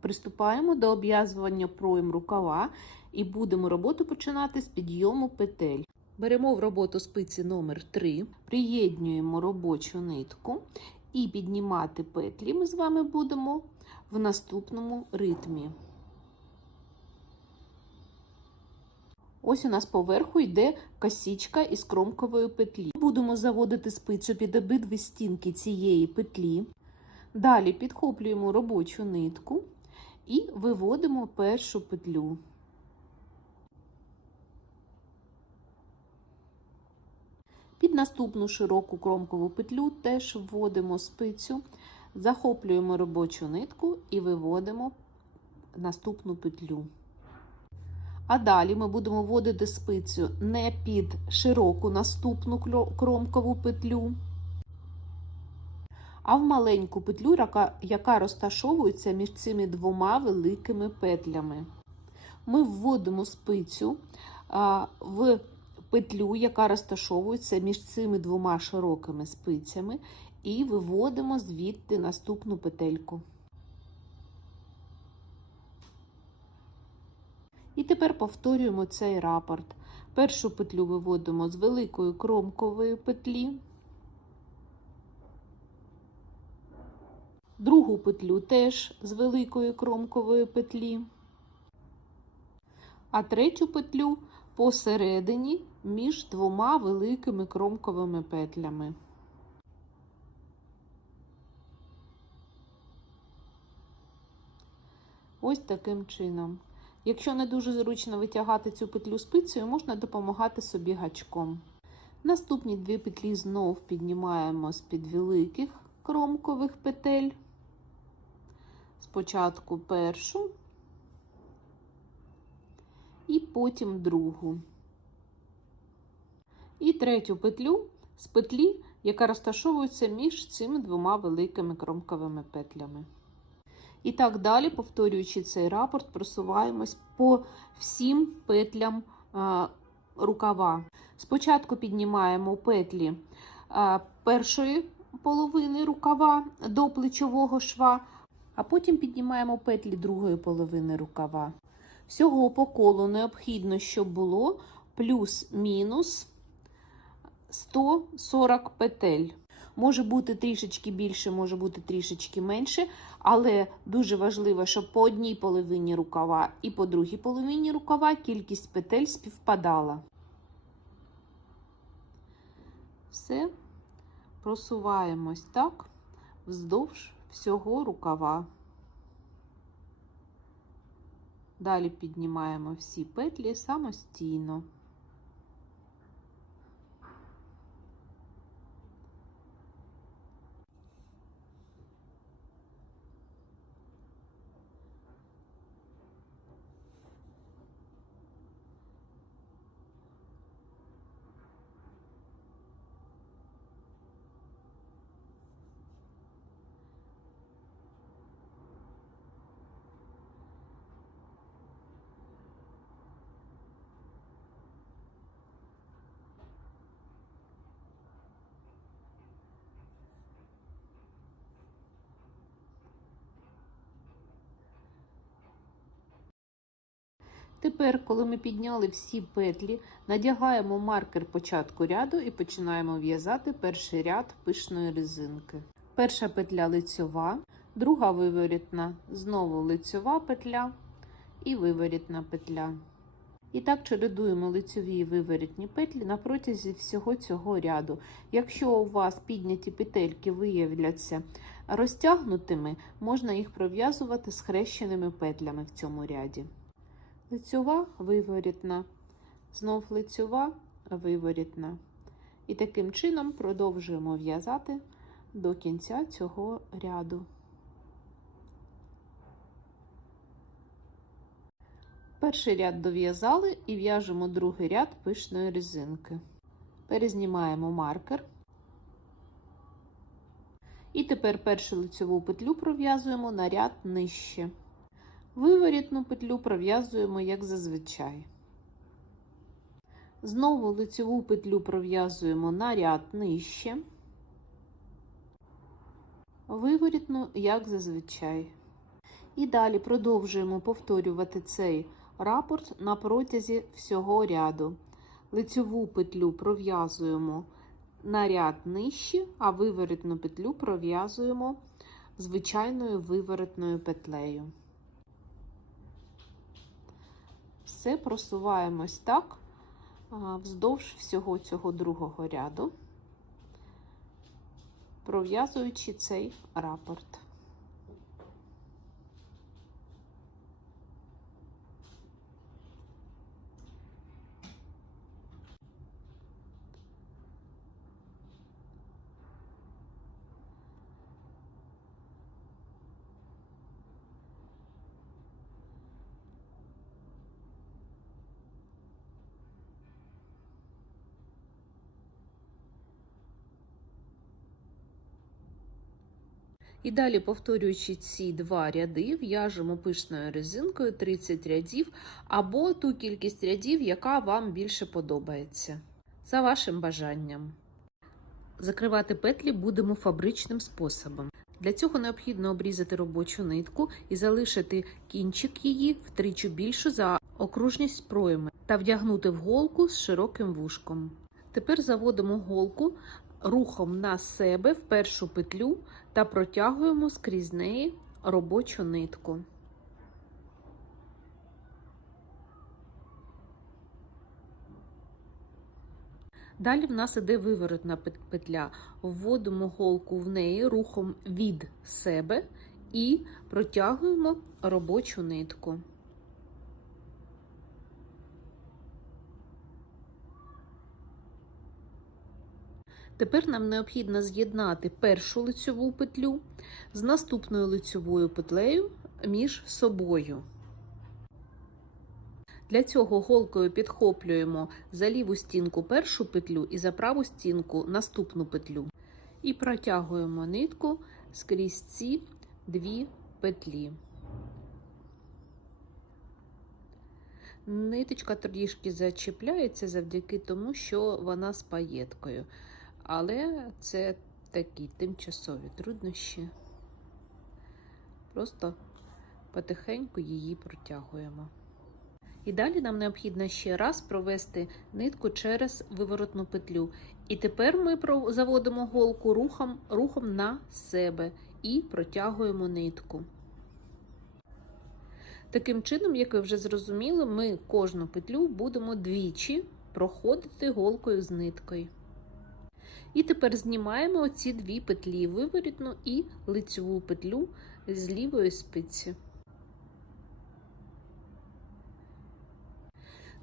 Приступаємо до обв'язування пройм рукава і будемо роботу починати з підйому петель. Беремо в роботу спиці номер 3, приєднуємо робочу нитку і піднімати петлі ми з вами будемо в наступному ритмі. Ось у нас поверху йде косичка із кромкової петлі. Будемо заводити спицю під обидві стінки цієї петлі. Далі підхоплюємо робочу нитку і виводимо першу петлю. Під наступну широку кромкову петлю теж вводимо спицю, захоплюємо робочу нитку і виводимо наступну петлю. А далі ми будемо вводити спицю не під широку наступну кромкову петлю, а в маленьку петлю, яка розташовується між цими двома великими петлями. Ми вводимо спицю в петлю, яка розташовується між цими двома широкими спицями, і виводимо звідти наступну петельку. І тепер повторюємо цей рапорт. Першу петлю виводимо з великої кромкової петлі, другу петлю теж з великої кромкової петлі, а третю петлю посередині між двома великими кромковими петлями. Ось таким чином. Якщо не дуже зручно витягати цю петлю спицею, можна допомагати собі гачком. Наступні дві петлі знов піднімаємо з-під великих кромкових петель. Спочатку першу і потім другу. І третю петлю з петлі, яка розташовується між цими двома великими кромковими петлями. І так далі, повторюючи цей рапорт, просуваємось по всім петлям рукава. Спочатку піднімаємо петлі першої половини рукава до плечового шва, а потім піднімаємо петлі другої половини рукава. Всього по колу необхідно, щоб було плюс-мінус 140 петель. Може бути трішечки більше, може бути трішечки менше, але дуже важливо, щоб по одній половині рукава і по другій половині рукава кількість петель співпадала. Все, просуваємось так вздовж всього рукава. Далі піднімаємо всі петлі самостійно. Тепер, коли ми підняли всі петлі, надягаємо маркер початку ряду і починаємо в'язати перший ряд пишної резинки. Перша петля лицьова, друга виворітна, знову лицьова петля і виворітна петля. І так чередуємо лицьові і виворітні петлі на протязі всього цього ряду. Якщо у вас підняті петельки виявляться розтягнутими, можна їх пров'язувати схрещеними петлями в цьому ряді. Лицьова, виворітна, знов лицьова, виворітна. І таким чином продовжуємо в'язати до кінця цього ряду. Перший ряд дов'язали і в'яжемо другий ряд пишної резинки. Перезнімаємо маркер. І тепер першу лицьову петлю пров'язуємо на ряд нижче. Виворітну петлю пров'язуємо, як зазвичай. Знову лицьову петлю пров'язуємо на ряд нижче. Виворітну, як зазвичай. І далі продовжуємо повторювати цей рапорт на протязі всього ряду. Лицьову петлю пров'язуємо на ряд нижче, а виворітну петлю пров'язуємо звичайною виворітною петлею. Все просуваємось так вздовж всього цього другого ряду, пров'язуючи цей рапорт. І далі, повторюючи ці два ряди, в'яжемо пишною резинкою 30 рядів або ту кількість рядів, яка вам більше подобається, за вашим бажанням. Закривати петлі будемо фабричним способом. Для цього необхідно обрізати робочу нитку і залишити кінчик її втричі більшу за окружність пройми та вдягнути в голку з широким вушком. Тепер заводимо голку рухом на себе в першу петлю та протягуємо скрізь неї робочу нитку. Далі в нас іде виворотна петля. Вводимо голку в неї рухом від себе і протягуємо робочу нитку. Тепер нам необхідно з'єднати першу лицьову петлю з наступною лицьовою петлею між собою. Для цього голкою підхоплюємо за ліву стінку першу петлю і за праву стінку наступну петлю. І протягуємо нитку скрізь ці дві петлі. Ниточка трішки зачіпляється завдяки тому, що вона з паєткою. Але це такі тимчасові труднощі. Просто потихеньку її протягуємо. І далі нам необхідно ще раз провести нитку через виворотну петлю. І тепер ми заводимо голку рухом на себе і протягуємо нитку. Таким чином, як ви вже зрозуміли, ми кожну петлю будемо двічі проходити голкою з ниткою. І тепер знімаємо оці дві петлі, виворітну і лицьову петлю з лівої спиці.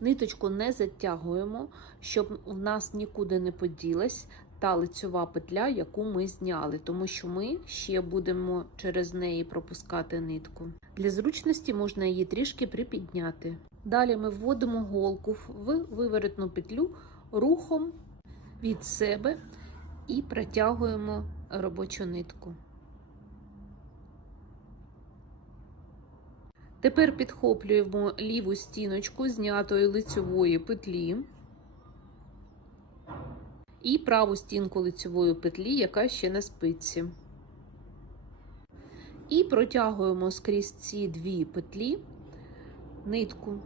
Ниточку не затягуємо, щоб в нас нікуди не поділась та лицьова петля, яку ми зняли, тому що ми ще будемо через неї пропускати нитку. Для зручності можна її трішки припідняти. Далі ми вводимо голку в виворотну петлю рухом від себе і протягуємо робочу нитку. Тепер підхоплюємо ліву стіночку знятої лицьової петлі і праву стінку лицьової петлі, яка ще на спиці. І протягуємо скрізь ці дві петлі нитку.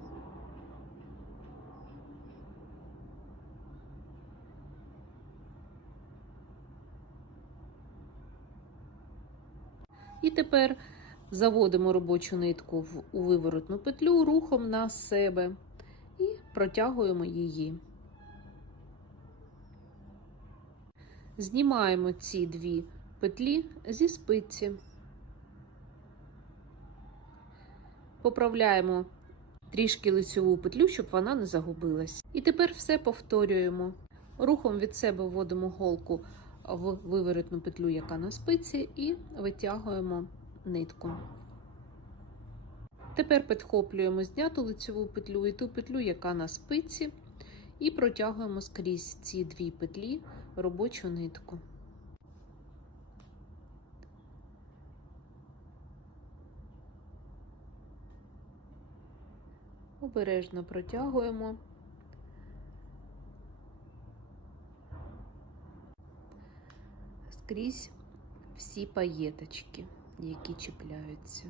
І тепер заводимо робочу нитку у виворотну петлю рухом на себе і протягуємо її. Знімаємо ці дві петлі зі спиці. Поправляємо трішки лицьову петлю, щоб вона не загубилась. І тепер все повторюємо. Рухом від себе вводимо голку в виворотну петлю, яка на спиці, і витягуємо нитку. Тепер підхоплюємо зняту лицьову петлю і ту петлю, яка на спиці, і протягуємо скрізь ці дві петлі робочу нитку. Обережно протягуємо. Скрізь всі паєточки, які чіпляються.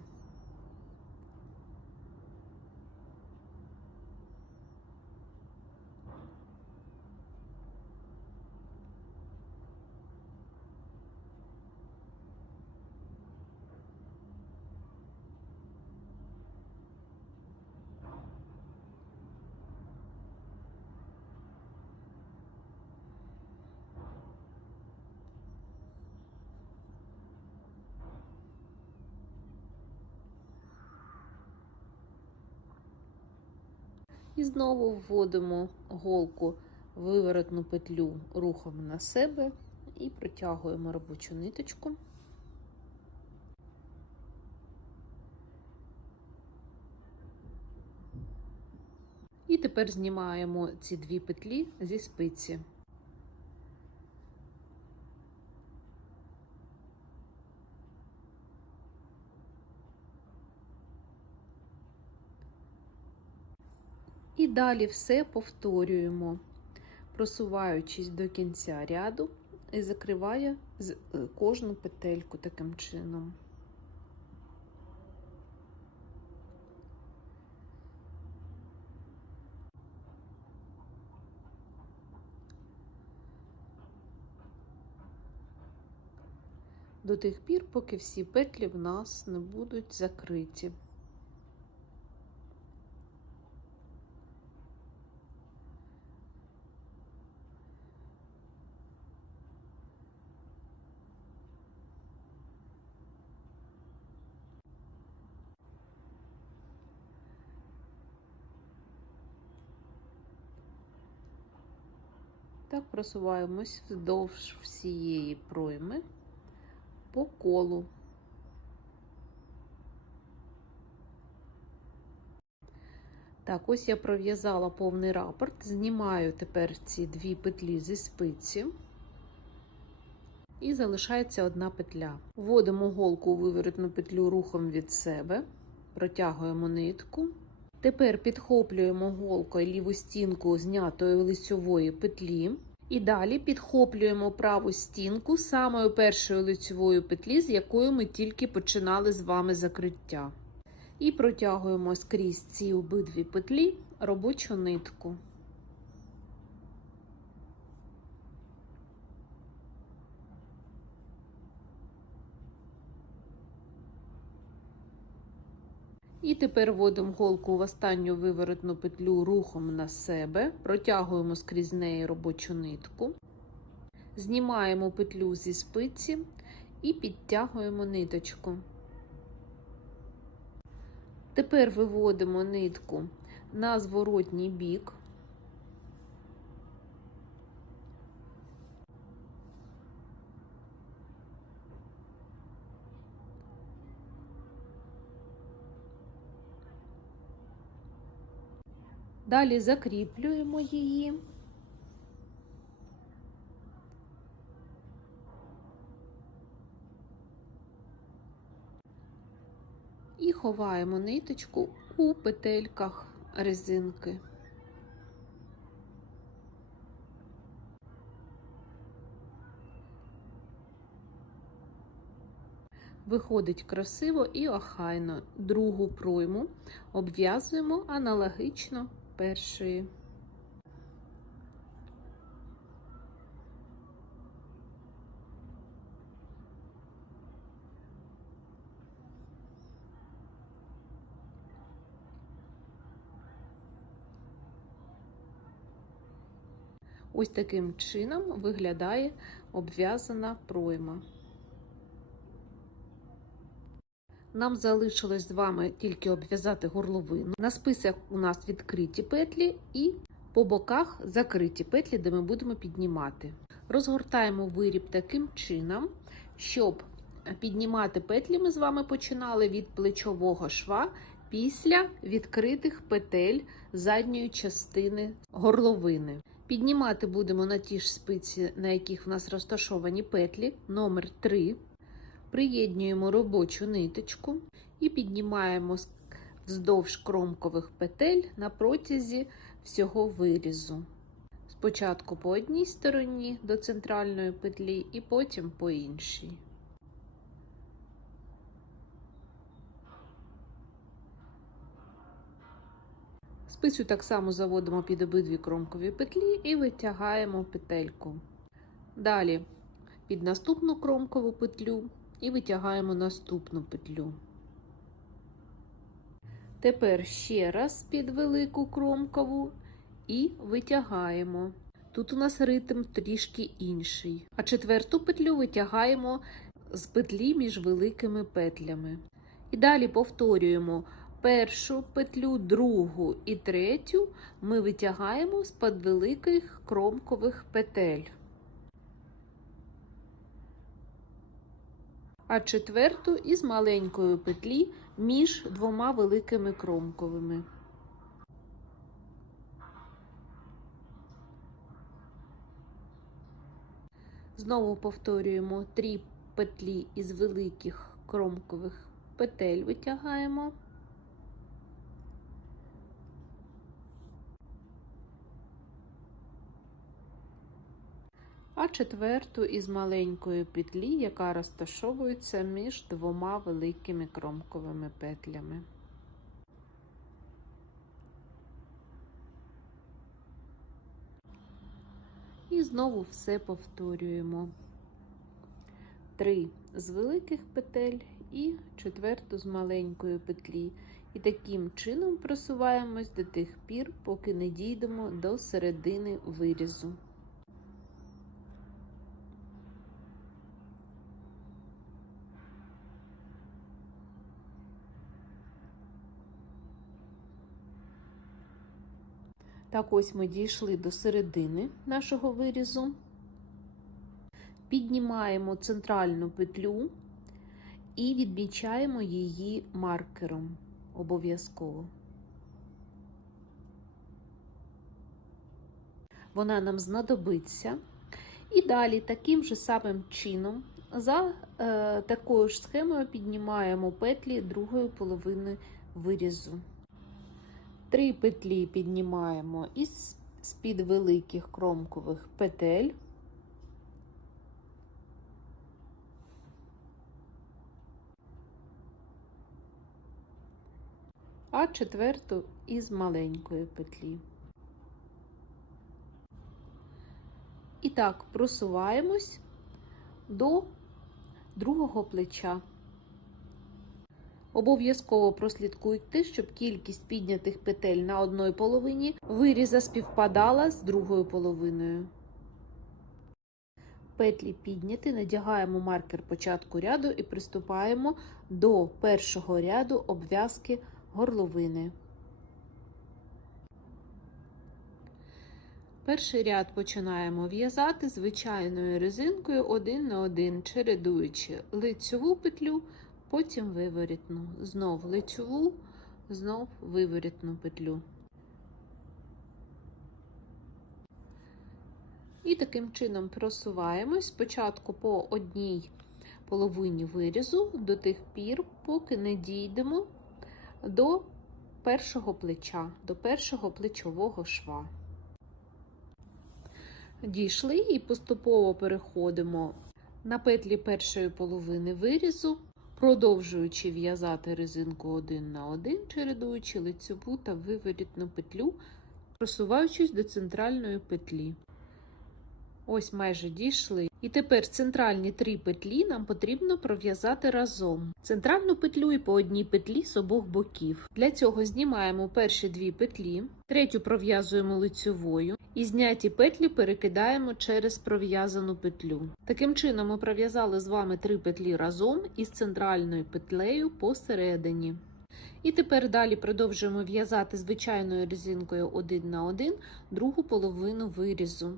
І знову вводимо голку в виворотну петлю рухом на себе і протягуємо робочу ниточку. І тепер знімаємо ці дві петлі зі спиці. І далі все повторюємо, просуваючись до кінця ряду і закриваю кожну петельку таким чином. До тих пір, поки всі петлі в нас не будуть закриті. Так просуваємось вздовж всієї пройми по колу. Так, ось я пров'язала повний рапорт, знімаю тепер ці дві петлі зі спиці і залишається одна петля. Вводимо голку у виворотну петлю рухом від себе, протягуємо нитку. Тепер підхоплюємо голкою ліву стінку знятої лицьової петлі. І далі підхоплюємо праву стінку самою першою лицьовою петлі, з якої ми тільки починали з вами закриття. І протягуємо скрізь ці обидві петлі робочу нитку. І тепер вводимо голку в останню виворотну петлю рухом на себе, протягуємо скрізь неї робочу нитку, знімаємо петлю зі спиці і підтягуємо ниточку. Тепер виводимо нитку на зворотній бік. Далі закріплюємо її. І ховаємо ниточку у петельках резинки. Виходить красиво і охайно. Другу пройму обв'язуємо аналогічно першої. Ось таким чином виглядає обв'язана пройма. Нам залишилось з вами тільки обв'язати горловину. На спицях у нас відкриті петлі і по боках закриті петлі, де ми будемо піднімати. Розгортаємо виріб таким чином, щоб піднімати петлі ми з вами починали від плечового шва після відкритих петель задньої частини горловини. Піднімати будемо на ті ж спиці, на яких в нас розташовані петлі, номер 3. Приєднуємо робочу ниточку і піднімаємо вздовж кромкових петель на протязі всього вирізу. Спочатку по одній стороні до центральної петлі і потім по іншій. Спицю так само заводимо під обидві кромкові петлі і витягаємо петельку. Далі під наступну кромкову петлю і витягаємо наступну петлю. Тепер ще раз під велику кромкову і витягаємо. Тут у нас ритм трішки інший. А четверту петлю витягаємо з петлі між великими петлями. І далі повторюємо Першу петлю, другу і третю ми витягаємо з-під великих кромкових петель, а четверту із маленької петлі між двома великими кромковими. Знову повторюємо 3 петлі із великих кромкових петель витягаємо. А четверту із маленької петлі, яка розташовується між двома великими кромковими петлями. І знову все повторюємо. 3 з великих петель і четверту з маленької петлі. І таким чином просуваємось до тих пір, поки не дійдемо до середини вирізу. Так, ось ми дійшли до середини нашого вирізу. Піднімаємо центральну петлю і відмічаємо її маркером обов'язково. Вона нам знадобиться. І далі таким же самим чином, за такою ж схемою піднімаємо петлі другої половини вирізу. 3 петлі піднімаємо з-під великих кромкових петель. А четверту із маленької петлі. І так, просуваємось до другого плеча. Обов'язково прослідкуйте, щоб кількість піднятих петель на одній половині виріза співпадала з другою половиною. Петлі підняті, надягаємо маркер початку ряду і приступаємо до першого ряду обв'язки горловини. Перший ряд починаємо в'язати звичайною резинкою 1 на 1, чередуючи лицьову петлю, потім виворітну, знов лицьову, знов виворітну петлю. І таким чином просуваємось спочатку по одній половині вирізу до тих пір, поки не дійдемо до першого плеча, до першого плечового шва. Дійшли і поступово переходимо на петлі першої половини вирізу, продовжуючи в'язати резинку 1 на 1, чередуючи лицьову та виворітну петлю, просуваючись до центральної петлі. Ось майже дійшли. І тепер центральні 3 петлі нам потрібно пров'язати разом. Центральну петлю і по одній петлі з обох боків. Для цього знімаємо перші 2 петлі, третю пров'язуємо лицьовою і зняті петлі перекидаємо через пров'язану петлю. Таким чином ми пров'язали з вами 3 петлі разом із центральною петлею посередині. І тепер далі продовжуємо в'язати звичайною резинкою 1 на 1 другу половину вирізу.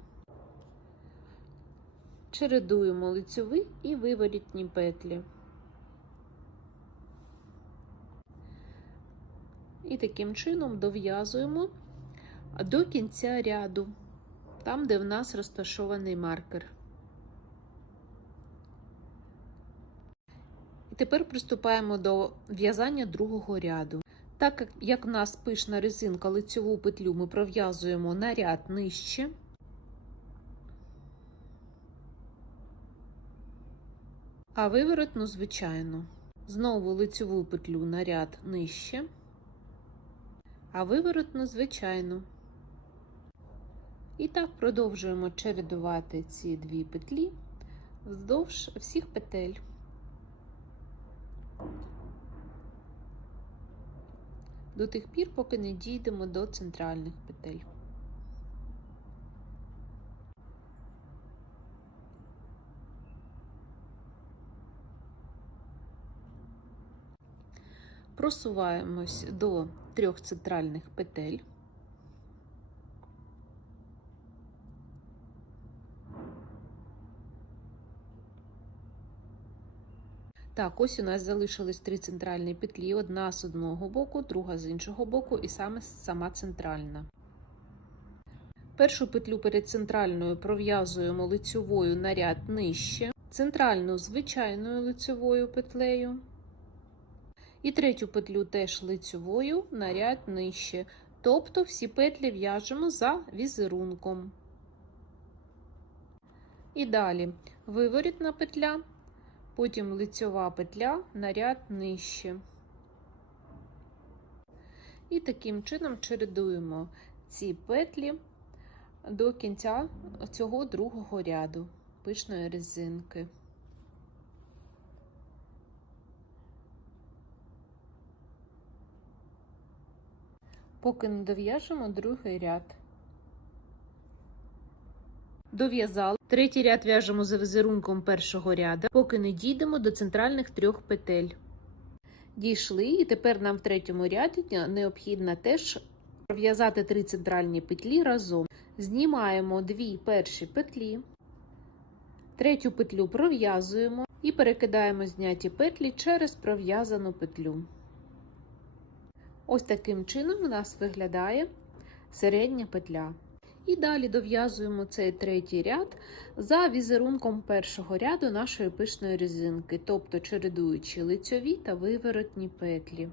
Чередуємо лицьові і виворітні петлі. І таким чином дов'язуємо до кінця ряду, там, де в нас розташований маркер. І тепер приступаємо до в'язання другого ряду. Так як в нас пишна резинка, лицьову петлю ми пров'язуємо на ряд нижче. А виворотну звичайно. Знову лицьову петлю на ряд нижче, а виворотну звичайно. І так продовжуємо чередувати ці 2 петлі вздовж всіх петель. До тих пір, поки не дійдемо до центральних петель. Просуваємось до 3 центральних петель. Так, ось у нас залишилось 3 центральні петлі, одна з одного боку, друга з іншого боку і сама центральна. Першу петлю перед центральною пров'язуємо лицьовою на ряд нижче, центральну звичайною лицьовою петлею. І третю петлю теж лицьовою на ряд нижче, тобто всі петлі в'яжемо за візерунком. І далі виворітна петля, потім лицьова петля на ряд нижче. І таким чином чередуємо ці петлі до кінця цього другого ряду пишної резинки. Поки не дов'яжемо другий ряд. Дов'язали. Третій ряд в'яжемо за візерунком першого ряду, поки не дійдемо до центральних 3 петель. Дійшли, і тепер нам в третьому ряді необхідно теж пров'язати 3 центральні петлі разом. Знімаємо 2 перші петлі, третю петлю пров'язуємо і перекидаємо зняті петлі через пров'язану петлю. Ось таким чином у нас виглядає середня петля. І далі дов'язуємо цей третій ряд за візерунком першого ряду нашої пишної резинки, тобто чередуючи лицьові та виворотні петлі.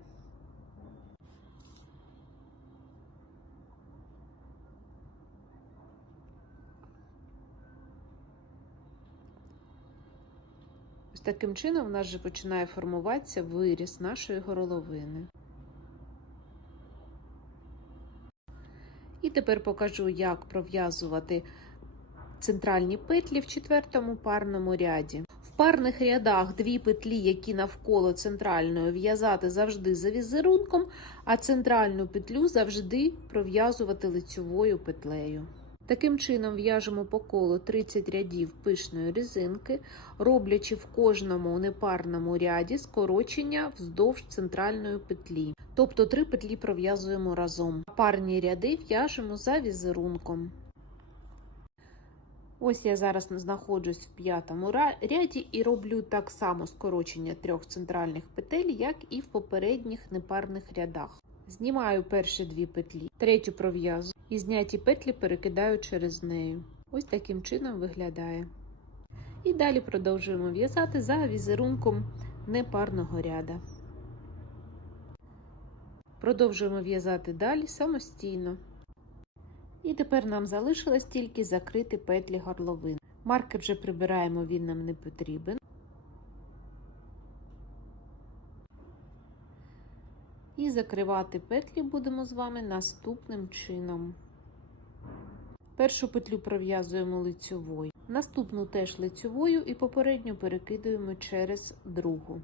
Ось таким чином у нас вже починає формуватися виріз нашої горловини. І тепер покажу, як пров'язувати центральні петлі в 4-му парному ряді. В парних рядах 2 петлі, які навколо центральної, в'язати завжди за візерунком, а центральну петлю завжди пров'язувати лицьовою петлею. Таким чином в'яжемо по колу 30 рядів пишної резинки, роблячи в кожному непарному ряді скорочення вздовж центральної петлі. Тобто 3 петлі пров'язуємо разом. Парні ряди в'яжемо за візерунком. Ось я зараз знаходжусь в 5-му ряді і роблю так само скорочення 3 центральних петель, як і в попередніх непарних рядах. Знімаю перші 2 петлі, третю пров'язую і зняті петлі перекидаю через неї. Ось таким чином виглядає. І далі продовжуємо в'язати за візерунком непарного ряду. Продовжуємо в'язати далі самостійно. І тепер нам залишилось тільки закрити петлі горловини. Маркер вже прибираємо, він нам не потрібен. І закривати петлі будемо з вами наступним чином. Першу петлю пров'язуємо лицьовою, наступну теж лицьовою і попередню перекидуємо через другу.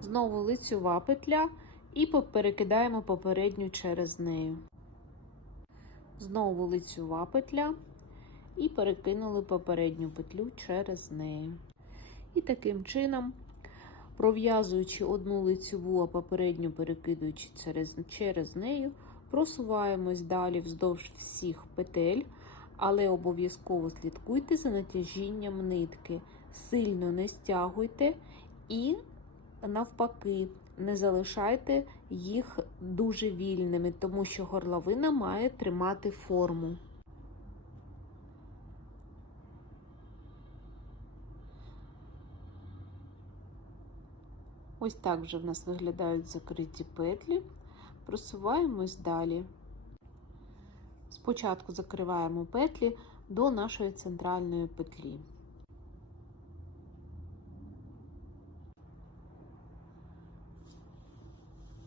Знову лицьова петля і перекидаємо попередню через нею. Знову лицьова петля і перекинули попередню петлю через неї. І таким чином, пров'язуючи одну лицьову, а попередню перекидуючи через нею, просуваємось далі вздовж всіх петель, але обов'язково слідкуйте за натяжінням нитки. Сильно не стягуйте і навпаки, не залишайте їх дуже вільними, тому що горловина має тримати форму. Ось так вже в нас виглядають закриті петлі. Просуваємось далі. Спочатку закриваємо петлі до нашої центральної петлі.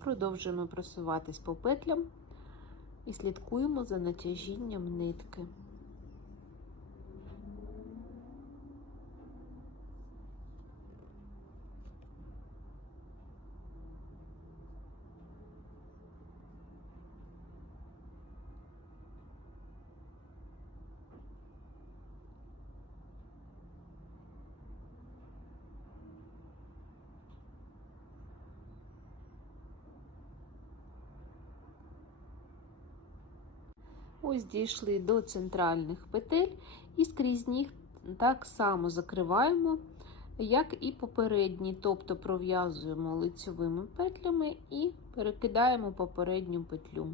Продовжуємо просуватись по петлям і слідкуємо за натяжінням нитки. Ось дійшли до центральних петель і скрізь них так само закриваємо, як і попередні, тобто пров'язуємо лицьовими петлями і перекидаємо попередню петлю.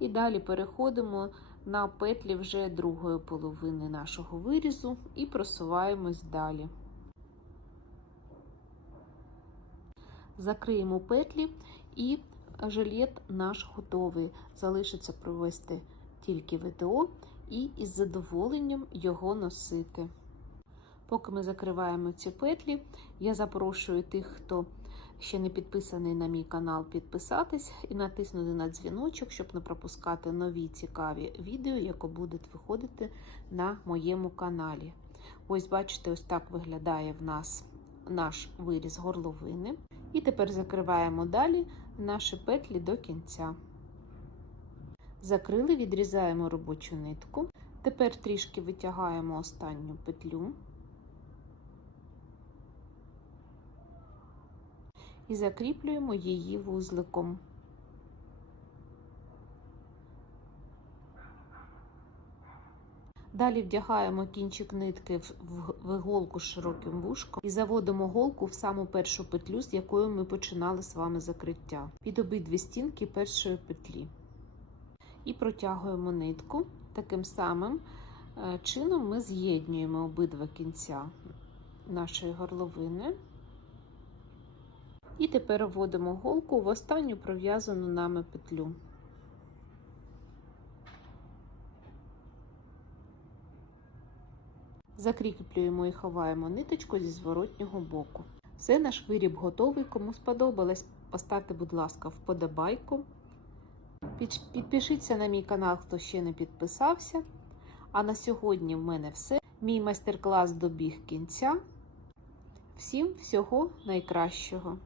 І далі переходимо на петлі вже другої половини нашого вирізу і просуваємось далі. Закриємо петлі і жилет наш готовий. Залишиться провести тільки ВТО і із задоволенням його носити. Поки ми закриваємо ці петлі, я запрошую тих, хто ще не підписаний на мій канал, підписатись і натиснути на дзвіночок, щоб не пропускати нові цікаві відео, які будуть виходити на моєму каналі. Ось бачите, ось так виглядає в нас наш виріз горловини. І тепер закриваємо далі наші петлі до кінця. Закрили, відрізаємо робочу нитку. Тепер трішки витягаємо останню петлю. І закріплюємо її вузликом. Далі вдягаємо кінчик нитки в іголку з широким вушком і заводимо голку в саму першу петлю, з якої ми починали з вами закриття, під обидві стінки першої петлі. І протягуємо нитку. Таким самим чином ми з'єднуємо обидва кінця нашої горловини. І тепер вводимо голку в останню пров'язану нами петлю. Закріплюємо і ховаємо ниточку зі зворотнього боку. Все, наш виріб готовий. Кому сподобалось, поставте, будь ласка, вподобайку. Підпишіться на мій канал, хто ще не підписався. А на сьогодні в мене все. Мій майстер-клас добіг кінця. Всім всього найкращого!